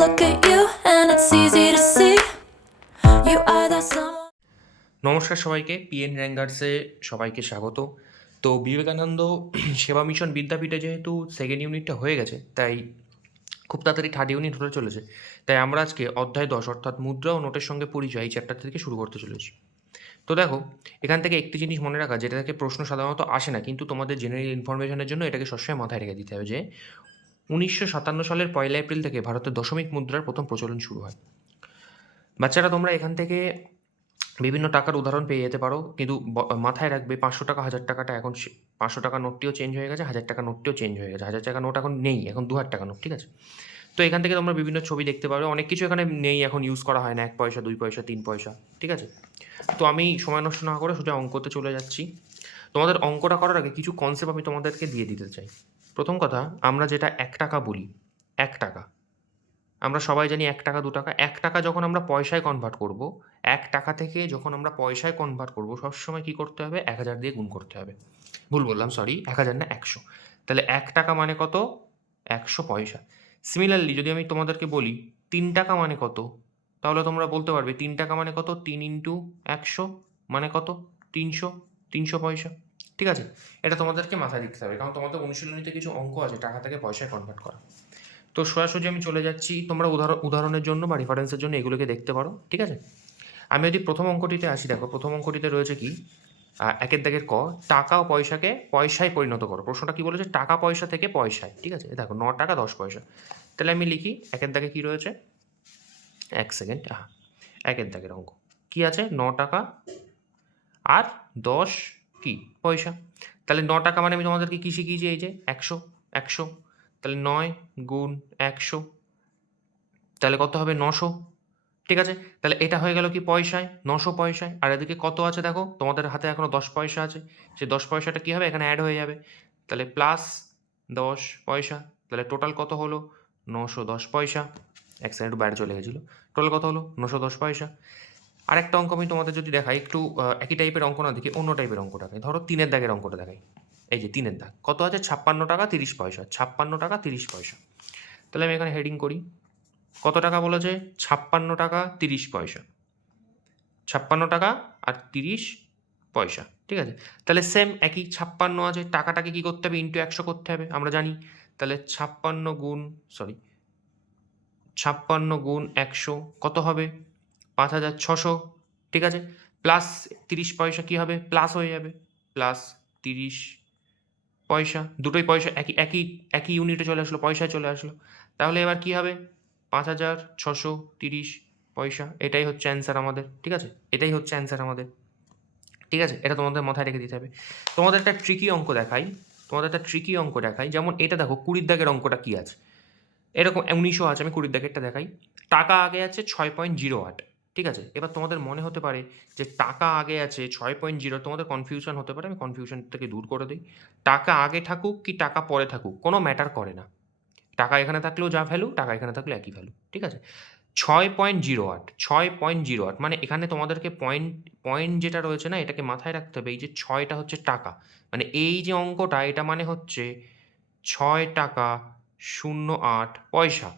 look at you and it's easy to see you are that someone. নমস্কার সবাইকে, PN র্যাঙ্গার্সে সবাইকে স্বাগত। তো বিবেকানন্দ সেবা মিশন বিদ্যাপীঠে যেহেতু সেকেন্ড ইউনিটটা হয়ে গেছে, তাই খুব তাড়াতাড়ি থার্ড ইউনিট হতে চলেছে। তাই আমরা আজকে অধ্যায় 10 অর্থাৎ মুদ্রা ও নোটের সঙ্গে পরিচয় এই চ্যাপ্টার থেকে শুরু করতে চলেছি। তো দেখো, এখান থেকে একটি জিনিস মনে রাখা, যেটা থেকে প্রশ্ন সাধারণত আসে না, কিন্তু তোমাদের জেনারেল ইনফরমেশনের জন্য এটাকে সবসময় মাথায় রেখে দিতে হবে, যে 1957 সালের 1 এপ্রিল থেকে ভারতের দশমিক মুদ্রার প্রথম প্রচলন শুরু হয়। বাচ্চারা, তোমরা এখান থেকে বিভিন্ন টাকার উদাহরণ পেয়ে যেতে পারো, কিন্তু মাথায় রাখবে 500 টাকা 1000 টাকাটা এখন 500 টাকা নোটটিও চেঞ্জ হয়ে গেছে, 1000 টাকা নোটটিও চেঞ্জ হয়ে গেছে। 1000 টাকা নোট এখন নেই, এখন 2000 টাকা নোট, ঠিক আছে? তো এখান থেকে তোমরা বিভিন্ন ছবি দেখতে পারো, অনেক কিছু এখানে নেই, এখন ইউজ করা হয় না, 1 পয়সা 2 পয়সা 3 পয়সা, ঠিক আছে? তো আমি সময় নষ্ট না করে সোজা অঙ্কতে চলে যাচ্ছি। তোমাদের অঙ্কটা করার আগে কিছু কনসেপ্ট আমি তোমাদেরকে দিয়ে দিতে চাই। প্রথম কথা, আমরা যেটা 1 টাকা বলি, 1 টাকা, আমরা সবাই জানি 1 টাকা 2 টাকা। 1 টাকা যখন আমরা পয়সায় কনভার্ট করব, 1 টাকা থেকে যখন আমরা পয়সায় কনভার্ট করব, সবসময় কী করতে হবে? 1000 দিয়ে গুণ করতে হবে। ভুল বললাম, সরি, 1000 না 100। তাহলে 1 টাকা মানে কত? 100 পয়সা। সিমিলারলি যদি আমি তোমাদেরকে বলি 3 টাকা মানে কত, তাহলে তোমরা বলতে পারবে 3 টাকা মানে কত? 3 ইন্টু 100 মানে কত? 300, 300 পয়সা, ঠিক আছে? এটা তোমাদেরকে মাথায় রাখতে হবে, কারণ তোমাদের অনুশীলনীতে কিছু অঙ্ক আছে টাকা থেকে পয়সায় কনভার্ট করা। তো সোজাসুজি আমি চলে যাচ্ছি, তোমরা উদাহরণের জন্য বা রেফারেন্সের জন্য এগুলোকে দেখতে পারো, ঠিক আছে? আমি যদি প্রথম অঙ্কটিতে আসি, দেখো প্রথম অঙ্কটিতে রয়েছে কি, একের দাগের ক, টাকা ও পয়সাকে পয়সায় পরিণত করো। প্রশ্নটা কি বলেছে? টাকা পয়সা থেকে পয়সায়, ঠিক আছে? দেখো 9 টাকা 10 পয়সা। তাহলে আমি লিখি, একের দাগে কি রয়েছে, 1 সেকেন্ড, একের দাগের অঙ্ক কি আছে? 9 টাকা আর 10 কি পয়সা। তাহলে 9 টাকা মানে আমি তোমাদেরকে কী শিখিয়েছি? এই যে 100, 100। তাহলে 9 গুণ 100, তাহলে কত হবে? 900, ঠিক আছে? তাহলে এটা হয়ে গেল কি পয়সায়, 900 পয়সায়। আর এদিকে কত আছে দেখো, তোমাদের হাতে এখনো 10 পয়সা আছে, সেই 10 পয়সাটা কী হবে? এখানে অ্যাড হয়ে যাবে, তাহলে প্লাস 10 পয়সা। তাহলে টোটাল কত হলো? 910 পয়সা। এক সেকেন্ড, বাইরে চলে গেছিলো। টোটাল কত হলো? 910 পয়সা। আরেকটা অঙ্ক আমি তোমাদের যদি দেখাই, একটু একই টাইপের অঙ্ক না দেখি, অন্য টাইপের অঙ্ক দেখাই। ধরো 3-এর দাগের অঙ্কটা দেখাই। এই যে 3-এর দাগ, কত আছে? 56 টাকা 30 পয়সা, 56 টাকা 30 পয়সা। তাহলে আমি এখানে হেডিং করি, কত টাকা বলেছে? 56 টাকা 30 পয়সা, 56 টাকা আর 30 পয়সা, ঠিক আছে? তাহলে সেম একই 56 আছে, টাকাটাকে কী করতে হবে? ইন্টু 100 করতে হবে, আমরা জানি। তাহলে 56 গুণ 100 কত হবে? 5600, ঠিক আছে? প্লাস 30 পয়সা কী হবে? প্লাস হয়ে যাবে, প্লাস 30 পয়সা। দুটোই পয়সা, একই একই একই ইউনিটে চলে আসলো, পয়সায় চলে আসলো। তাহলে এবার কী হবে? 5630 পয়সা। এটাই হচ্ছে অ্যান্সার আমাদের, ঠিক আছে? এটাই হচ্ছে অ্যান্সার আমাদের, ঠিক আছে? এটা তোমাদের মাথায় রেখে দিতে হবে। তোমাদের একটা ট্রিকি অঙ্ক দেখাই, যেমন এটা দেখো, 20-এর দাগের অঙ্কটা কী আছে? এরকম 1900 আছে, আমি 20-এর দাগেরটা দেখাই। টাকা আগে আছে 6.08, ঠিক আছে? এবার তোমাদের মনে হতে পারে যে টাকা আগে আছে 6.0, তোমাদের কনফিউশন হতে পারে, আমি কনফিউশন থেকে দূর করে দিই। টাকা আগে থাকুক কি টাকা পরে থাকুক, কোনো ম্যাটার করে না। টাকা এখানে থাকলেও যা ভ্যালু, টাকা এখানে থাকলেও একই ভ্যালু, ঠিক আছে? 6.08 মানে এখানে তোমাদেরকে পয়েন্ট পয়েন্ট যেটা রয়েছে না, এটাকে মাথায় রাখতে হবে। এই যে 6টা হচ্ছে টাকা, মানে এই যে অঙ্কটা, এটা মানে হচ্ছে 6 টাকা 08 পয়সা।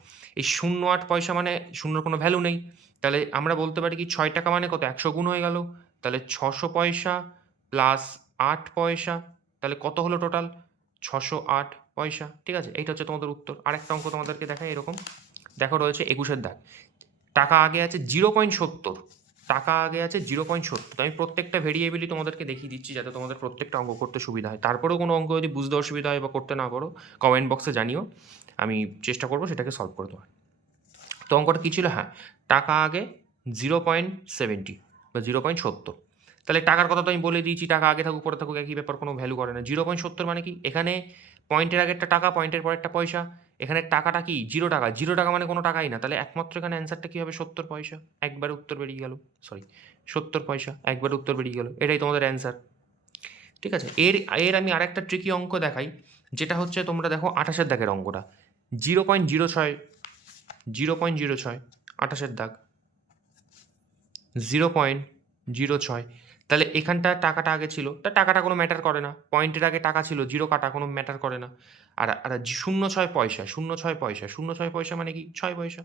এই 08 পয়সা মানে শূন্যর কোনো ভ্যালু নেই। তাহলে আমরা বলতে পারি কি, 6 টাকা মানে কত? 100 গুণ হয়ে গেল। তাহলে 600 পয়সা প্লাস 8 পয়সা, তাহলে কত হলো টোটাল? 608 পয়সা, ঠিক আছে? এইটা হচ্ছে তোমাদের উত্তর। আরেকটা অঙ্ক তোমাদেরকে দেখাই এরকম। দেখো রয়েছে 21-এর দাগ, টাকা আগে আছে 0.70, টাকা আগে আছে 0.70। তো আমি প্রত্যেকটা ভেরিয়েবলই তোমাদেরকে দেখিয়ে দিচ্ছি, যাতে তোমাদের প্রত্যেকটা অঙ্ক করতে সুবিধা হয়। তারপরেও কোনো অঙ্ক যদি বুঝতে অসুবিধা হয় বা করতে না পারো, কমেন্ট বক্সে জানিও, আমি চেষ্টা করবো সেটাকে সলভ করে দেওয়ার। তো অঙ্কটা কী ছিল? টাকা আগে 0.70 বা 0.70। তাহলে টাকার কথা তো আমি বলে দিয়েছি, টাকা আগে থাকুক পরে থাকুক একই ব্যাপার, কোনো ভ্যালু করে না। 0.70 মানে কি? এখানে পয়েন্টের আগেরটা টাকা, পয়েন্টের পরেরটা পয়সা। এখানে টাকাটা কি? 0 টাকা। 0 টাকা মানে কোনো টাকাই না। তাহলে একমাত্র এখানে অ্যান্সারটা কী হবে? 70 পয়সা। একবারে উত্তর বেরিয়ে গেল, সরি, 70 পয়সা, একবারে উত্তর বেরিয়ে গেল। এটাই তোমাদের অ্যান্সার, ঠিক আছে? এর এর আমি আরেকটা ট্রিকি অঙ্ক দেখাই, যেটা হচ্ছে, তোমরা দেখো 28-এর দাগের অঙ্কটা, 0.06, 0.06, 28-এর দাগ 0.06। তাহলে এখানটা টাকাটা আগে ছিল, তা টাকাটা কোনো ম্যাটার করে না। পয়েন্টের আগে টাকা ছিল, 0 কাটা, কোনো ম্যাটার করে না। আর 06 পয়সা, 06 পয়সা, 06 পয়সা মানে কি? 6 পয়সা,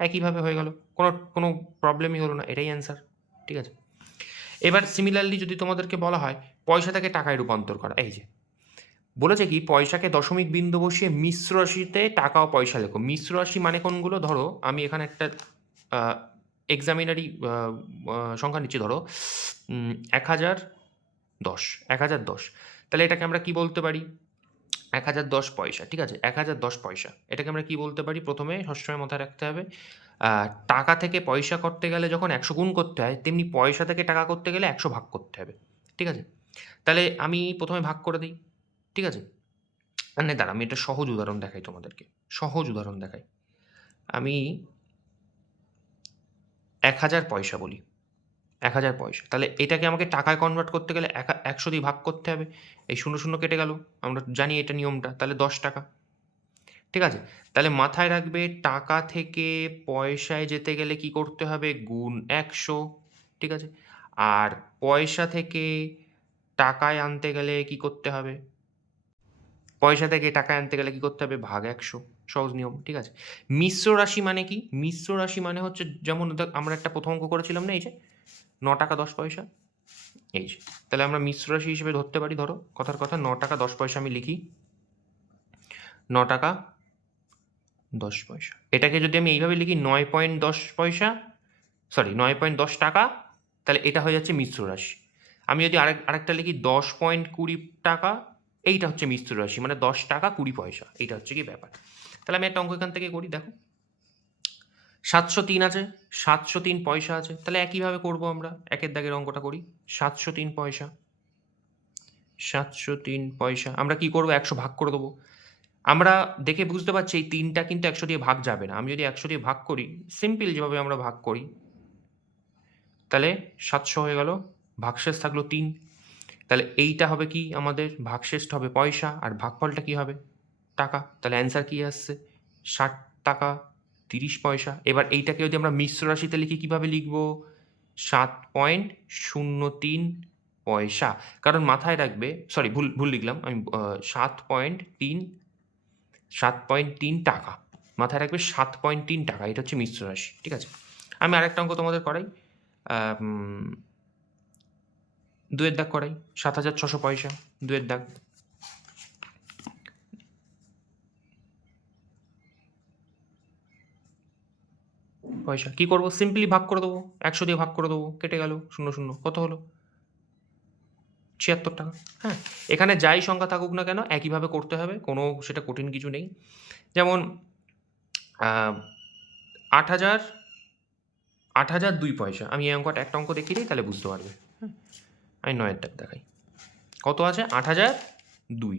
একইভাবে হয়ে গেল, কোনো কোনো প্রবলেমই হলো না, এটাই অ্যান্সার। ঠিক আছে, এবার সিমিলারলি যদি তোমাদেরকে বলা হয় পয়সা থেকে টাকায় রূপান্তর করা, এই যে বলেছে কি পয়সাকে দশমিক বিন্দু বসিয়ে মিশ্র রাশিতে টাকা ও পয়সা লেখো। মিশ্র রাশি মানে কোনগুলো? ধরো আমি এখানে একটা এক্সামিনারি সংখ্যা নিচ্ছি, ধরো 1010, 1010। তাহলে এটাকে আমরা কি বলতে পারি? 1010 পয়সা, ঠিক আছে, 1010 পয়সা। এটাকে আমরা কি বলতে পারি? প্রথমে সবসময় মাথায় রাখতে হবে, টাকা থেকে পয়সা করতে গেলে যখন 100 গুণ করতে হয়, তেমনি পয়সা থেকে টাকা করতে গেলে 100 ভাগ করতে হবে। ঠিক আছে, তাহলে আমি প্রথমে ভাগ করে দিই। ঠিক আছে, মানে দাঁড়া, আমি একটা সহজ উদাহরণ দেখাই তোমাদেরকে, সহজ উদাহরণ দেখাই। আমি 1000 পয়সা বলি, 1000 পয়সা। তাহলে এটাকে আমাকে টাকায় কনভার্ট করতে গেলে 100 দিয়ে ভাগ করতে হবে। এই 0 0 কেটে গেল, আমরা জানি এটা নিয়মটা। তাহলে 10 টাকা। ঠিক আছে, তাহলে মাথায় রাখবে টাকা থেকে পয়সায় যেতে গেলে কি করতে হবে? গুণ 100। ঠিক আছে, আর পয়সা থেকে টাকায় আনতে গেলে কি করতে হবে? পয়সা থেকে টাকায় আনতে গেলে কি করতে হবে? ভাগ 100। সহজ নিয়ম। ঠিক আছে, মিশ্র রাশি মানে কি? মিশ্র রাশি মানে হচ্ছে, যেমন আমরা একটা প্রথম অঙ্ক করেছিলাম না, এই যে 9 টাকা 10 পয়সা, এই যে। তাহলে আমরা মিশ্র রাশি হিসেবে ধরতে পারি, ধরো কথার কথা 9 টাকা 10 পয়সা আমি লিখি, 9 টাকা 10 পয়সা। এটাকে যদি আমি এইভাবে লিখি 9.10 পয়সা, সরি 9.10 টাকা, তাহলে এটা হয়ে যাচ্ছে মিশ্র রাশি। আমি যদি আরেকটা লিখি 10.20 টাকা, এইটা হচ্ছে মিশ্র রাশি, মানে 10 টাকা 20 পয়সা। এইটা হচ্ছে কি ব্যাপার। তাহলে আমি একটা অঙ্ক এখান থেকে করি, দেখো 703 আছে, 703 পয়সা আছে। তাহলে একইভাবে করব আমরা, একের দাগের অঙ্কটা করি। 703 পয়সা, 703 পয়সা আমরা কি করব? 100 ভাগ করে দেবো। আমরা দেখে বুঝতে পারছি এই 3টা কিন্তু 100 দিয়ে ভাগ যাবে না। আমি যদি 100 দিয়ে ভাগ করি, সিম্পল যেভাবে আমরা ভাগ করি, তাহলে 700 হয়ে গেল, ভাগশেষ থাকলো 3। তাহলে এইটা হবে কি আমাদের? ভাগশেষটা হবে পয়সা, আর ভাগফলটা কি হবে? টাকা। তাহলে অ্যান্সার কি আসছে? 60 টাকা 30 পয়সা। এবার এইটাকে যদি আমরা মিশ্র রাশিতে লিখি, কিভাবে লিখব? 7.03 পয়সা। কারণ মাথায় রাখবে, সরি ভুল ভুল লিখলাম আমি, 7.3 টাকা। মাথায় রাখবে 7.3 টাকা, এটা হচ্ছে মিশ্র রাশি। ঠিক আছে, আমি আরেকটা অঙ্ক তোমাদের করাই, 2 এর দাগ করাই। 7600 পয়সা, 2 এর দাগ। পয়সা কি করব? সিম্পলি ভাগ করে দেবো, 100 দিয়ে ভাগ করে দেবো, কেটে গেল 0 0। কত হলো? 76 টাকা। হ্যাঁ, এখানে যাই সংখ্যা থাকুক না কেন একইভাবে করতে হবে, কোনো সেটা কঠিন কিছু নেই। যেমন 8,000 8,002 পয়সা। আমি এই অঙ্কটা একটা অঙ্ক দেখিয়ে দিই, তাহলে বুঝতে পারবে। হ্যাঁ, আমি 9 এর দাগ দেখাই। কত আছে? 8,002।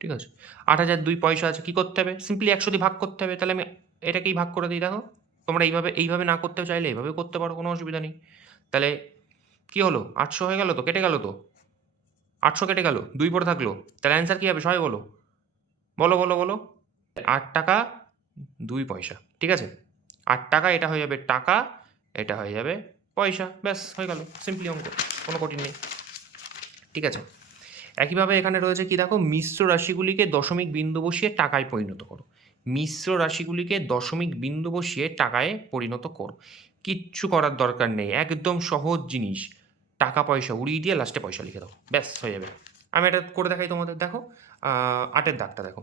ঠিক আছে, 8,002 পয়সা আছে। কি করতে হবে? সিম্পলি 100 দিয়ে ভাগ করতে হবে। তাহলে আমি এটাকেই ভাগ করে দিই, দেখো। তোমরা এইভাবে না করতে চাইলে এইভাবে করতে পারো, কোনো অসুবিধা নেই। তাহলে কি হলো? 800 হয়ে গেল তো, কেটে গেল তো, 800 কেটে গেল, 2 পড়ে থাকলো। তাহলে অ্যান্সার কি হবে? সবাই বলো, বলো বলো বলো। 8 টাকা 2 পয়সা। ঠিক আছে, 8 টাকা, এটা হয়ে যাবে টাকা, এটা হয়ে যাবে পয়সা। ব্যাস হয়ে গেল, সিম্পলি অঙ্ক, কোনো কঠিন নেই। ঠিক আছে, একইভাবে এখানে রয়েছে কি দেখো, মিশ্র রাশিগুলিকে দশমিক বিন্দু বসিয়ে টাকায় পরিণত করো। মিশ্র রাশিগুলিকে দশমিক বিন্দু বসিয়ে টাকায় পরিণত করো। কিচ্ছু করার দরকার নেই, একদম সহজ জিনিস। টাকা পয়সা উড়িয়ে দিয়ে লাস্টে পয়সা লিখে দাও, ব্যাস হয়ে যাবে। আমি এটা করে দেখাই তোমাদের, দেখো 8-এর দাগটা দেখো,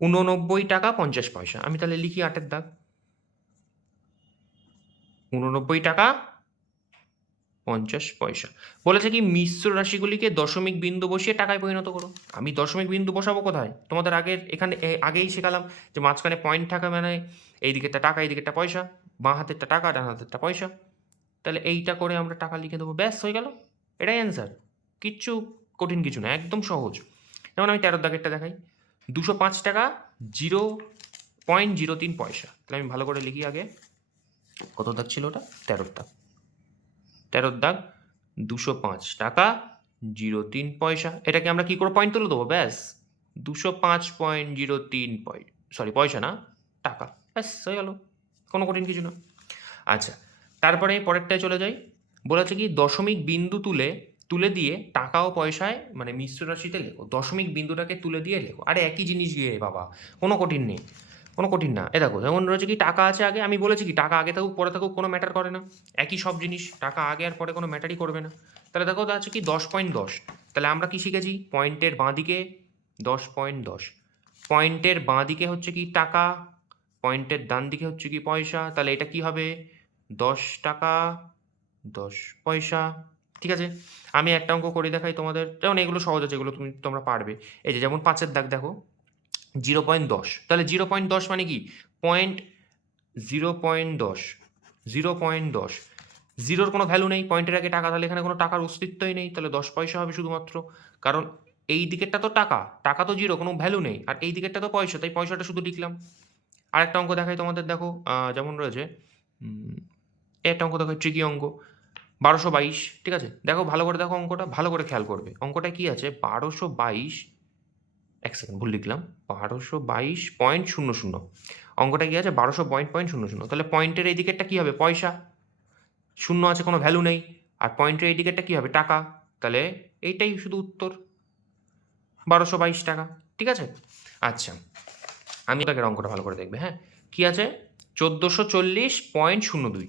89 টাকা 50 পয়সা। আমি তাহলে লিখি 8-এর দাগ, 89 টাকা 50 পয়সা। বলেছে কি মিশ্র রাশিগুলিকে দশমিক বিন্দু বসিয়ে টাকায় পরিণত করো। আমি দশমিক বিন্দু বসাবো কোথায়? তোমাদের আগেই শেখালাম যে মাঝখানে পয়েন্ট থাকা মানে এই দিকেরটা টাকা, এই দিকেরটা পয়সা, বাঁ হাতেরটা টাকা, ডান হাতেরটা পয়সা। তাহলে এইটা করে আমরা টাকা লিখে দেবো, ব্যাস হয়ে গেল, এটাই অ্যান্সার। কিচ্ছু কঠিন কিছু না, একদম সহজ। যেমন আমি 13-এর দাগেরটা দেখাই, 205 টাকা 0.03 পয়সা। তাহলে আমি ভালো করে লিখি আগে, কত দাগ ছিল ওটা? 13-এর দাগ। 13-এর দাগ, 205 টাকা 03 পয়সা। এটাকে আমরা কি করে পয়েন্ট তুলে দেবো? ব্যাস 205.03 পয়সা না, টাকা। ব্যাস হয়ে গেল, কোনো কঠিন কিছু না। আচ্ছা, তারপরে পরেরটায় চলে যাই। বলেছে কি দশমিক বিন্দু তুলে দিয়ে টাকা ও পয়সায় মানে মিশ্র রাশিতে লেখো। দশমিক বিন্দুটাকে তুলে দিয়ে লেখো। আরে একই জিনিস গিয়ে বাবা, কোনো কঠিন নেই, কোনো কঠিন না। দেখো যেমন রয়েছে কি টাকা আছে আগে, আমি বলেছি কি টাকা আগে থাকুক পরে থাকুক কোনো ম্যাটার করে না, একই সব জিনিস, টাকা আগে আর পরে কোনো ম্যাটারই করবে না। তাহলে দেখো তো আছে কি 10.10, তাহলে আমরা কি শিখেছি, পয়েন্টের বাঁ দিকে 10.10, পয়েন্টের বাঁ দিকে হচ্ছে কি টাকা, পয়েন্টের ডান দিকে হচ্ছে কি পয়সা, তাহলে এটা কি হবে 10 টাকা 10 পয়সা। ঠিক আছে, আমি একটা অঙ্ক করে দেখাই তোমাদের, যেমন এগুলো সহজ আছে, এগুলো তোমরা পারবে। এই যে যেমন 5-এর দাগ দেখো 0.10, তাহলে 0.10 মানে কি পয়েন্ট 0.10, 0.10, জিরোর কোনো ভ্যালু নেই, পয়েন্টের আগে টাকা, তাহলে এখানে কোনো টাকার অস্তিত্বই নেই, তাহলে 10 পয়সা হবে শুধুমাত্র, কারণ এই দিকেরটা তো টাকা, টাকা তো জিরো, কোনো ভ্যালু নেই, আর এই দিকেরটা তো পয়সা, তাই পয়সাটা শুধু লিখলাম। আর একটা অঙ্ক দেখাই তোমাদের, দেখো যেমন রয়েছে একটা অঙ্ক দেখো, ট্রিকি অঙ্ক 1222, ঠিক আছে, দেখো ভালো করে দেখো অঙ্কটা, ভালো করে খেয়াল করবে, অঙ্কটা কি আছে 1222, এক সেকেন্ড ভুল লিখলাম, 1222.00, অঙ্কটা কি আছে 1200.00, তাহলে পয়েন্টের এই দিকেরটা কি হবে পয়সা, শূন্য আছে কোনো ভ্যালু নেই, আর পয়েন্টের এই দিকেরটা কি হবে টাকা, তাহলে এইটাই শুধু উত্তর 1222 টাকা। ঠিক আছে, আচ্ছা আমি তাকে অঙ্কটা ভালো করে দেখবে, হ্যাঁ কি আছে 1440.02,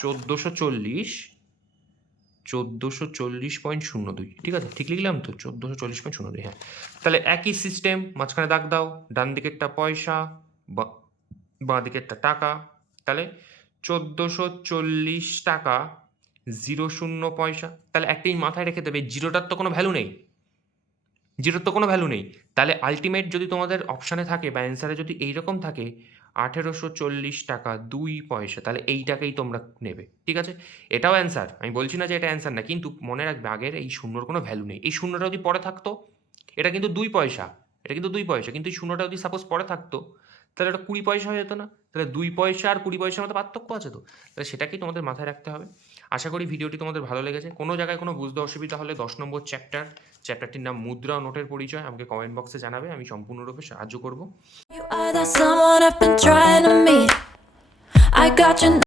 1440.02, ঠিক আছে, ঠিক লিখলাম তো 1440.02, হ্যাঁ। তাহলে একই সিস্টেম, মাঝখানে দাগ দাও, ডান দিকেরটা পয়সা, বাঁ দিকেরটা টাকা, তাহলে 1440 টাকা 00 পয়সা, তাহলে একটাই মাথায় রেখে দেবে, জিরোটার তো কোনো ভ্যালু নেই, জিরোর তো কোনো ভ্যালু নেই, তাহলে আলটিমেট যদি তোমাদের অপশানে থাকে বা অ্যান্সারে যদি এইরকম থাকে 1840 টাকা 2 পয়সা, তাহলে এইটাকেই তোমরা নেবে। ঠিক আছে, এটাও অ্যান্সার, আমি বলছি না যে এটা অ্যান্সার না, কিন্তু মনে রাখবে আগের এই শূন্যর কোনো ভ্যালু নেই, এই শূন্যটা যদি পরে থাকতো, এটা কিন্তু 2 পয়সা, এটা কিন্তু 2 পয়সা, কিন্তু এই শূন্যটা যদি সাপোজ পরে থাকতো তাহলে এটা 20 পয়সা হয়ে যেত না, তাহলে 2 পয়সা আর 20 পয়সার মধ্যে পার্থক্য আছে তো, তাহলে সেটাকেই তোমাদের মাথায় রাখতে হবে। আশা করি ভিডিওটি তোমাদের ভালো লেগেছে, কোনো জায়গায় কোনো বুঝতে অসুবিধা হলে 10 নম্বর চ্যাপ্টারটির নাম মুদ্রা ও নোটের পরিচয়, আমাকে কমেন্ট বক্সে জানাবে, আমি সম্পূর্ণরূপে সাহায্য করব। You are that someone I've been trying to meet. I got your